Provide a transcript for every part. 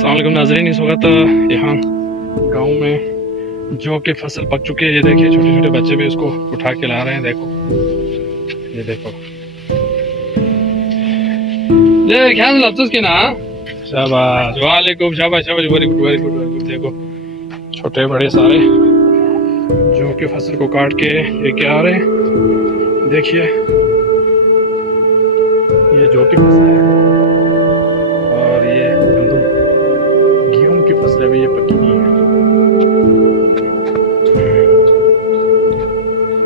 अस्सलाम वालेकुम नाज़रीन। इस वक्त यहाँ गांव में जौ की फसल पक चुकी है। ये देखिए छोटे छोटे बच्चे भी उसको उठा के ला रहे हैं। देखो ये देखो, ये क्या लफ्ज़ की ना। शाबाश, वालेकुम, शाबाश शाबाश, very good very good very good. देखो छोटे बड़े सारे जौ की फसल को काट के ये क्या आ रहे हैं। देखिए ये जौ की फसल है और ये गंदम गेहूं की फसल अभी ये पकी नहीं है।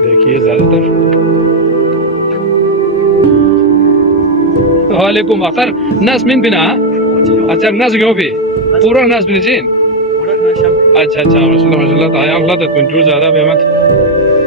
देखिए ज्यादातर वालेकुम आखिर नस मिन बिना अच्छा नस क्यों भी पूरा नस बिन जीन अच्छा अच्छा माशाल्लाह माशाल्लाह ताया अल्लाह तक तुम ज्यादा बेमत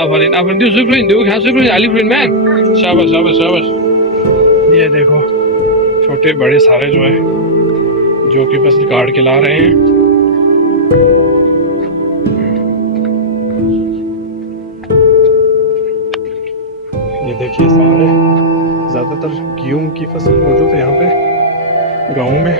आफरीन आफरीन दो शुक्रिया दो क्या शुक्रिया अली फ्रेंड मैन। शाबाश शाबाश शाबाश। ये देखो छोटे बड़े सारे जो है जौ की फसल काट के ला रहे हैं। ये देखिए सारे ज्यादातर गेहूं की फसल मौजूद है यहाँ पे गाँव में।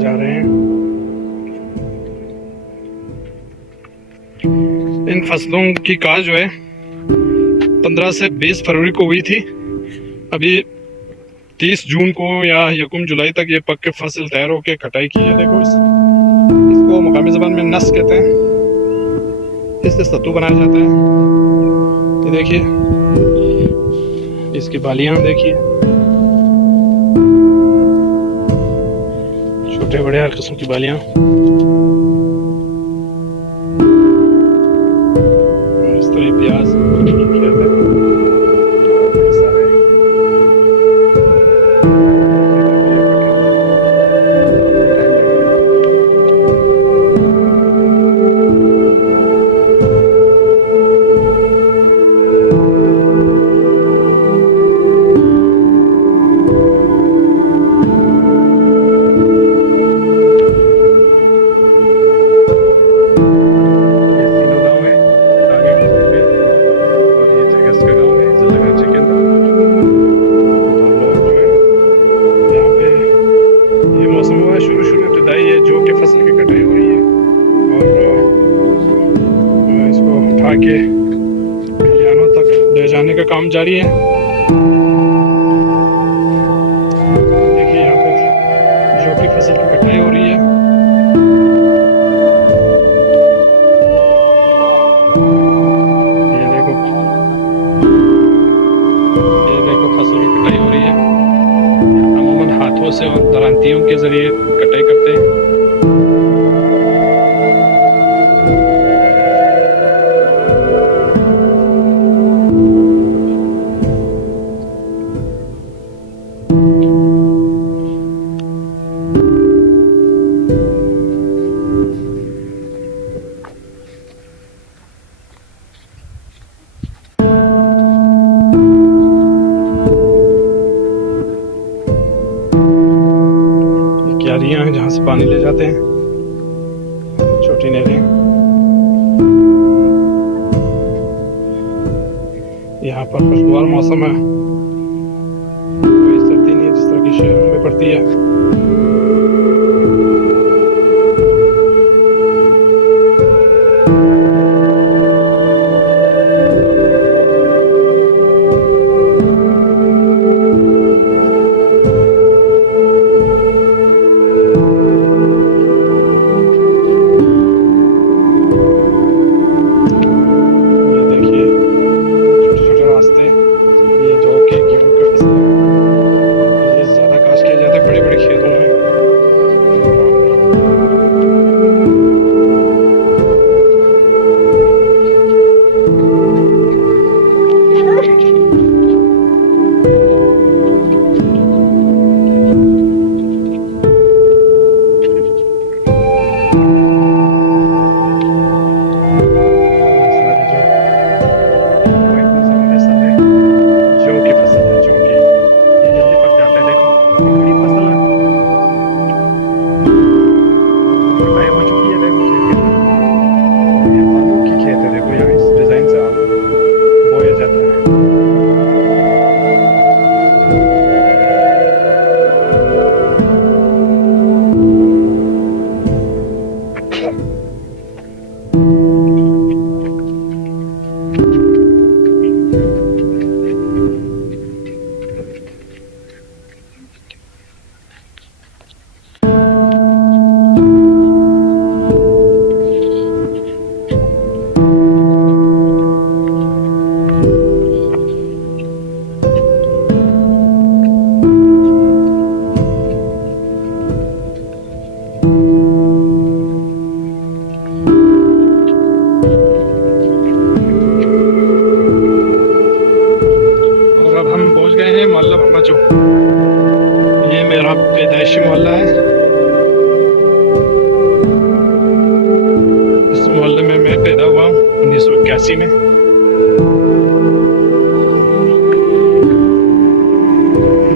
जा रहे हैं इन फसलों की काज जो है 15 से 20 फरवरी को हुई थी। अभी 30 जून को या 1 जुलाई तक ये पक के फसल तैयार होकर कटाई की है। देखो इसको मकामी ज़बान में नस कहते हैं। इससे सत्तू बनाया जाता है। ये देखिए इसकी बालियां देखिए, छोटे बड़े हर किस्म की बालियां। और इस तरह प्याज के खलिहानों तक ले जाने का काम जारी है। देखिए यहाँ पे जौ की फसल की कटाई हो रही है। ये देखो फसल की कटाई हो रही है। अमूमन हाथों से और दरांतियों के जरिए कटाई करते हैं। क्यारियां हैं जहाँ से पानी ले जाते हैं, छोटी नहरें। यहाँ पर खुशगवार मौसम है, कोई सर्दी नहीं है जिस तरह की शहरों में पड़ती है। ये जौ के गेहूं के फसल ये ज्यादा काश किया जाता है बड़े बड़े ये मेरा पैदाइशी मोहल्ला है। इस मोहल्ले में मैं पैदा हुआ हूँ 1981 में।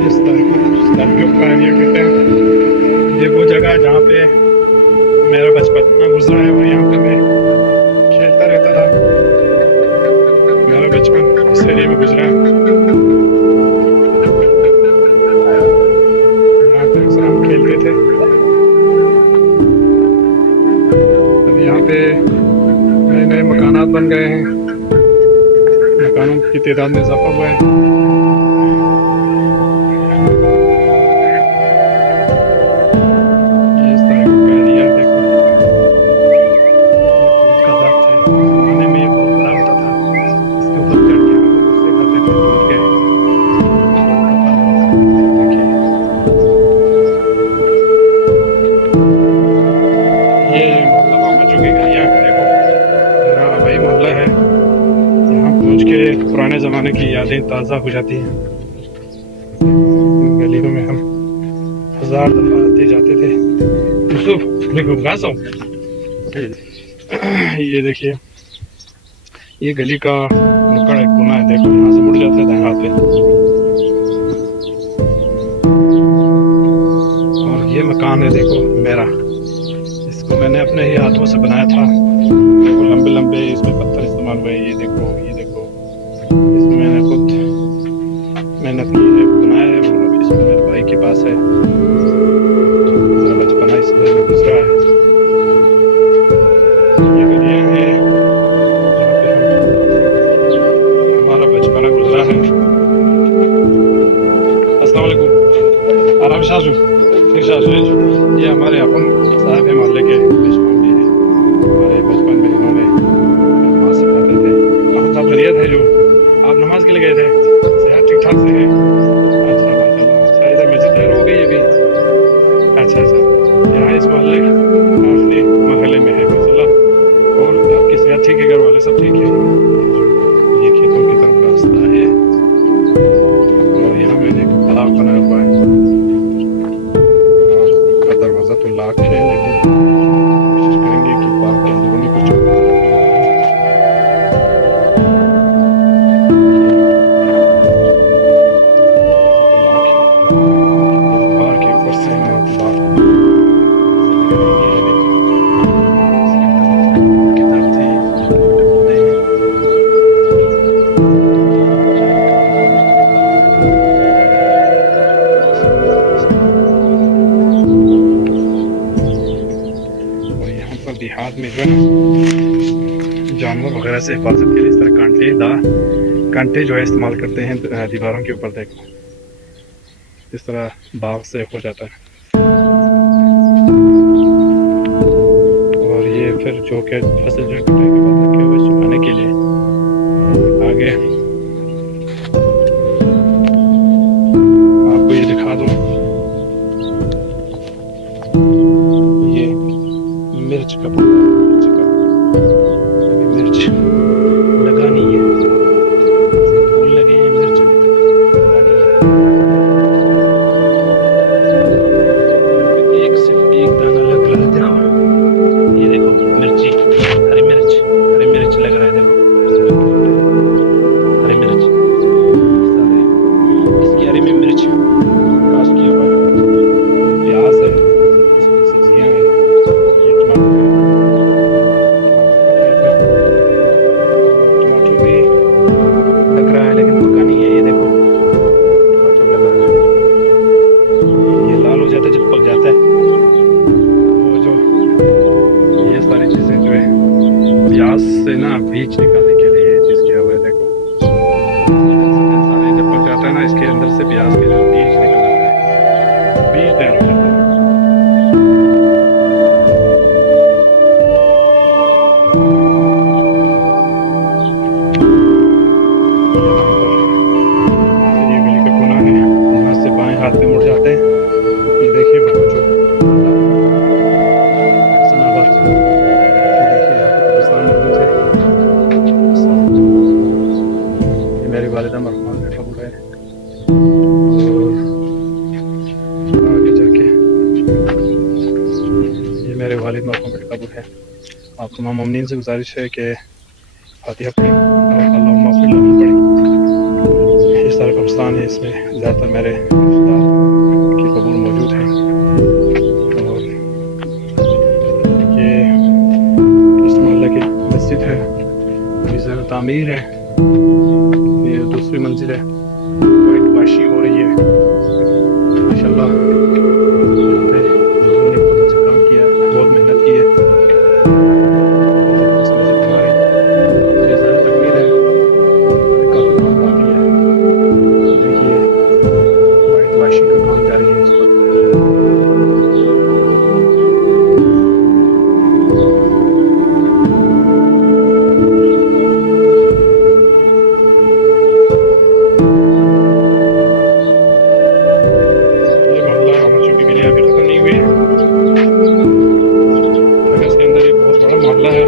इस तारीख का एरिया कहते हैं। ये वो जगह है जहाँ पे मेरा बचपन गुजरा है और यहाँ पे मैं खेलता रहता था। मेरा बचपन इस एरिया में गुजरा है। खेलते थे। अब यहाँ पे नए नए मकानात बन गए हैं। मकानों की तादाद में इजाफा हुआ है। ये इस तरह का एरिया देखो। दूध का दरख्त है। ज़माने में ये बहुत बड़ा होता था। इसके ऊपर चढ़ के हम लोग उससे खाते थे दूध के। पुराने ज़माने की यादें ताज़ा हो जाती हैं। गलियों में हम 1000 दफ़ा आते जाते थे। यूसुफ देखो घास ये देखिए, ये गली का नुक्कड़ एक कोना है। देखो यहाँ से मुड़ जाते थे हाथ पे। और ये मकान है देखो मेरा। इसको मैंने अपने ही हाथों से बनाया था। देखो लंबे लंबे इसमें पत्थर इस्तेमाल हुए। ये देखो इसमें मैंने खुद मेहनत की है, बनाया है। वो इसमें मेरे भाई के पास है। मेरा बचपना इस घर में गुजरा है। ये गलियाँ हैं जहाँ पे हमारा बचपना गुजरा है। अस्सलाम वालेकुम। आराम शाजू फिर शाजू। ये हमारे अपन साहब है मोहल्ले के बचपन भी है। हमारे बचपन में इन्होंने नमाज सिखाते थे। हम सब खैरियत है। जो आप नमाज के लिए गए थे, सेहत ठीक ठाक से है? अच्छा माशाल्लाह। अच्छा इधर मस्जिद है, हो गई है भी? अच्छा यहाँ इस मोहल्ले आखिरी महल्ले में है माशाल्लाह। और आपकी सेहत ठीक है? घर वाले सब ठीक है? ये खेतों की तरफ रास्ता है और यहाँ मैंने एक तालाब बनाया हुआ है। का दरवाज़ा तो लॉक है, लेकिन कोशिश करेंगे कि पार्क अंदरूनी कुछ देहात में जो है ना जानवर वगैरह से हिफाजत के लिए इस तरह कांटे जो है इस्तेमाल करते हैं दीवारों के ऊपर। देखो इस तरह बाग से हो जाता है। और ये फिर जो कि फसल जो कटाई के बाद रखे हुए सुखाने के लिए आगे आपको ये दिखा दूँ। ये मिर्च का पौधा है। अभी मिर्च लगानी है। फूल लगे हैं, मिर्च अभी तक लगानी है। सिर्फ एक दाना लग रहा है। देखो ये देखो मिर्ची, हरी मिर्च लग रहा है। देखो हरी मिर्च, इसकी हरी में मिर्च काश किया हुआ है। प्याज है, सब्जियां हैं, ये टमाटर है। सारे जब पक जाता है ना, इसके अंदर से प्याज के जो बीज निकल आता है, बीज तैयार हो जाता है। ये गली का कोना है, यहाँ से बाएं हाथ पे मुड़ जाते हैं, ये देखिए जो हसनाबाद, ये देखिए यहाँ पे कब्रिस्तान मौजूद है। ये मेरी वालिदा मरहूमा का कब्र है, और आगे जाके ये मेरे वालिद मरहूम का कब्र है। आप तमाम मोमिनीन से गुजारिश है कि फातिहा पढ़ें और अल्लाहुम्मा फ़िर लहुम पढ़ें। ये सारा कब्रिस्तान है, इसमें ज़्यादातर मेरे रिश्तेदार की कब्र मौजूद है। और ये इस मोहल्ले की मस्जिद है, अभी ज़रा तामीर है। ये दूसरी मंजिल है, वाइट वाशी हो रही है माशाल्लाह। यहाँ पे लोगों ने बहुत अच्छा काम किया है, बहुत मेहनत की है। जबरदस्त मस्जिद बना रहे हैं। और ये ज़रा तकमीर है, अभी काफ़ी काम बाकी है। देखिए वाइट वाशी का काम जारी है इस वक्त। ये मोहल्ला अमर चौकी के लिए अभी खत्म नहीं हुई है, मगर इसके अंदर ये बहुत बड़ा मोहल्ला है,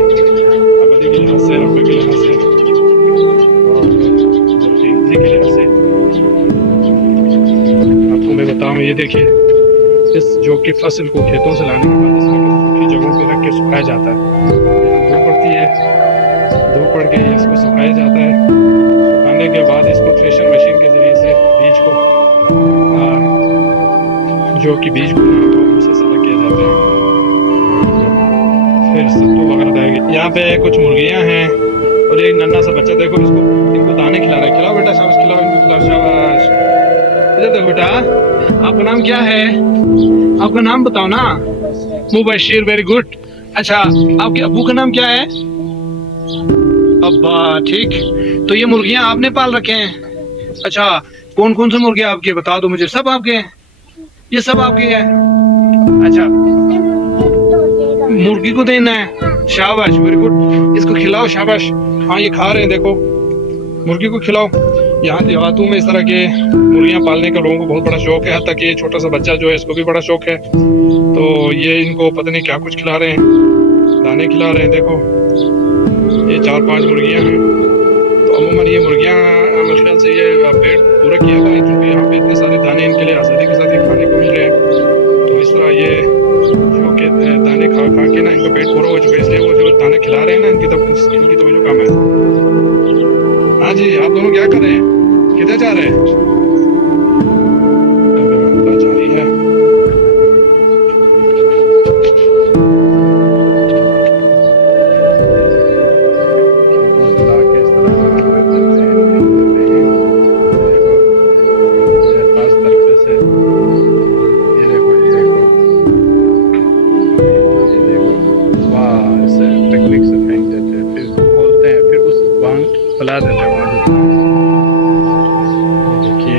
आबादी के लिहाज से, रकबे के लिहाज से और जल्दी के लिहाज से। आपको मैं बताऊँ, ये देखिए इस जो कि फसल को खेतों से लाने के बाद इस तरह की सूखी जगहों पे रख के सुखाया जाता है। धूप पड़ती है, धूप पड़ के इसको सुखाया जाता है। सुखाने के बाद इसको थ्रेशर मशीन के ज़रिए से बीज को जो कि बीज को उसे अलग किया जाता है, फिर सत्तू वगैरह डालेंगे। यहाँ पे कुछ मुर्गियाँ हैं और एक नन्हा सा बच्चा, देखो इसको, इनको दाने खिला रहा है। खिलाओ बेटा, शाबाश खिलाओ इनको, खिलाओ शाबाश। इधर देखो बेटा, आपका नाम क्या है? आपका नाम बताओ ना। Mubashir, very good. अच्छा, आपके अब्बू का नाम क्या है? अब्बा, ठीक। तो ये मुर्गियाँ आपने पाल रखे हैं? अच्छा, कौन कौन से मुर्गियाँ आपके, बता दो मुझे। सब आपके हैं? ये सब आपके हैं? अच्छा, मुर्गी को देना है, शाबाश, वेरी गुड। इसको खिलाओ, शाबाश। हाँ, ये खा रहे हैं, देखो मुर्गी को खिलाओ। यहाँ देहातों में इस तरह के मुर्गियाँ पालने का लोगों को बहुत बड़ा शौक है, हत्ता कि ये छोटा सा बच्चा जो है इसको भी बड़ा शौक है। तो ये इनको पता नहीं क्या कुछ खिला रहे हैं, दाने खिला रहे हैं। देखो ये 4-5 मुर्गियाँ हैं। तो अमूमन ये मुर्गियाँ मेरे ख्याल से ये पेट पूरा किया हुआ है, क्योंकि यहाँ पे इतने सारे दाने इनके लिए आज़ादी के साथ ही खाने को मिल रहे हैं। तो इस तरह ये जो कि दाने खा खा के ना इनका पेट पूरा हो चुका है, इसलिए वो जो दाने खिला रहे हैं ना, इनकी तवज्जो कम है। हाँ जी, आप दोनों क्या कर रहे हैं? किधर जा रहे हैं? जारी है। फैला देता है। देखिए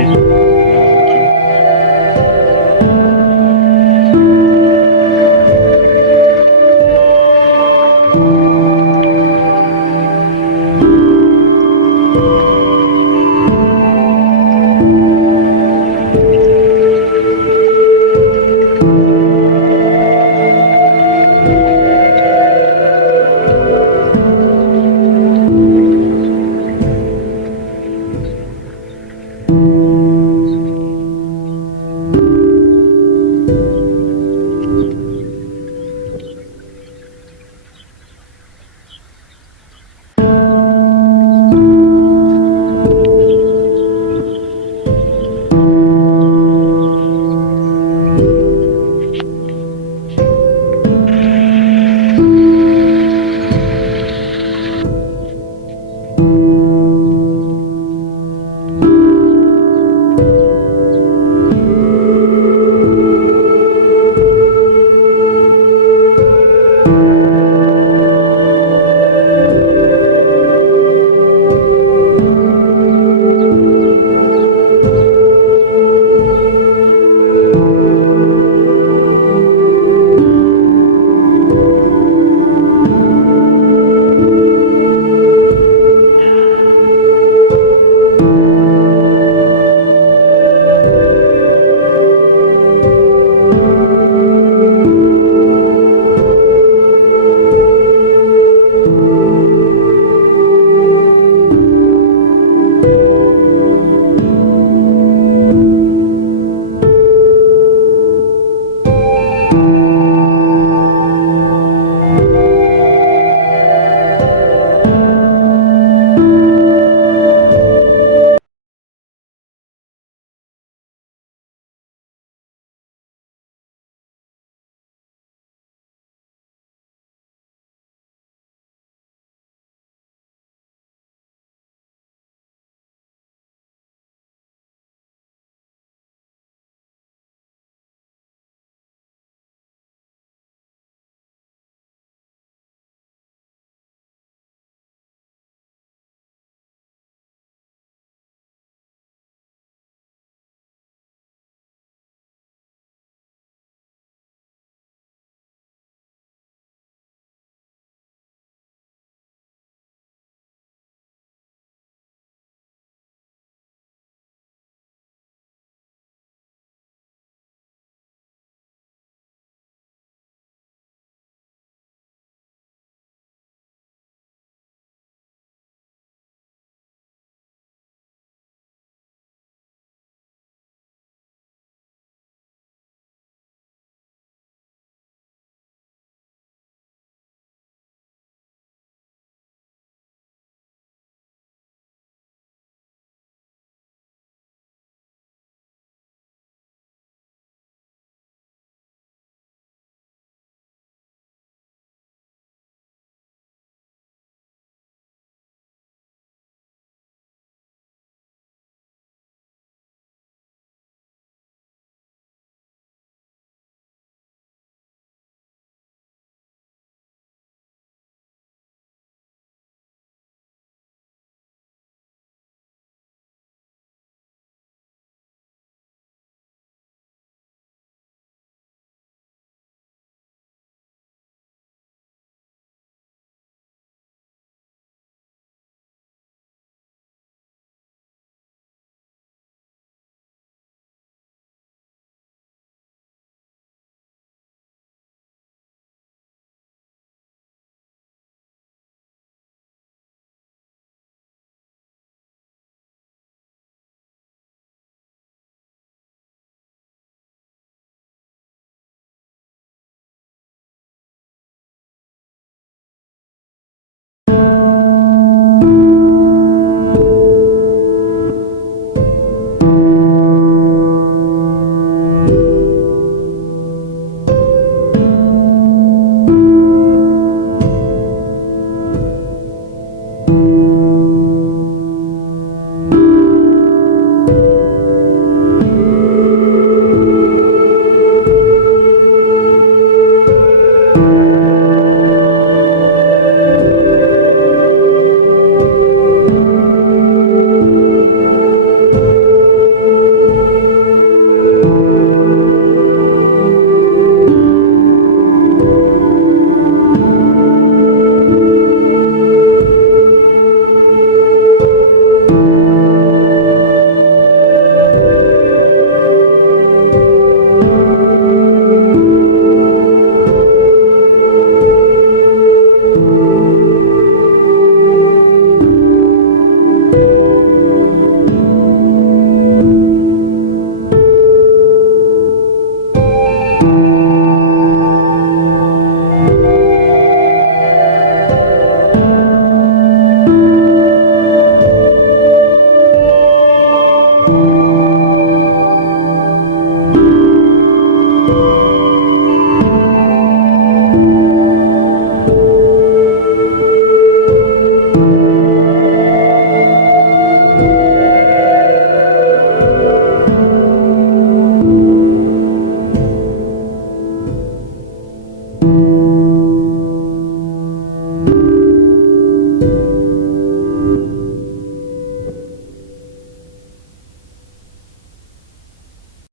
you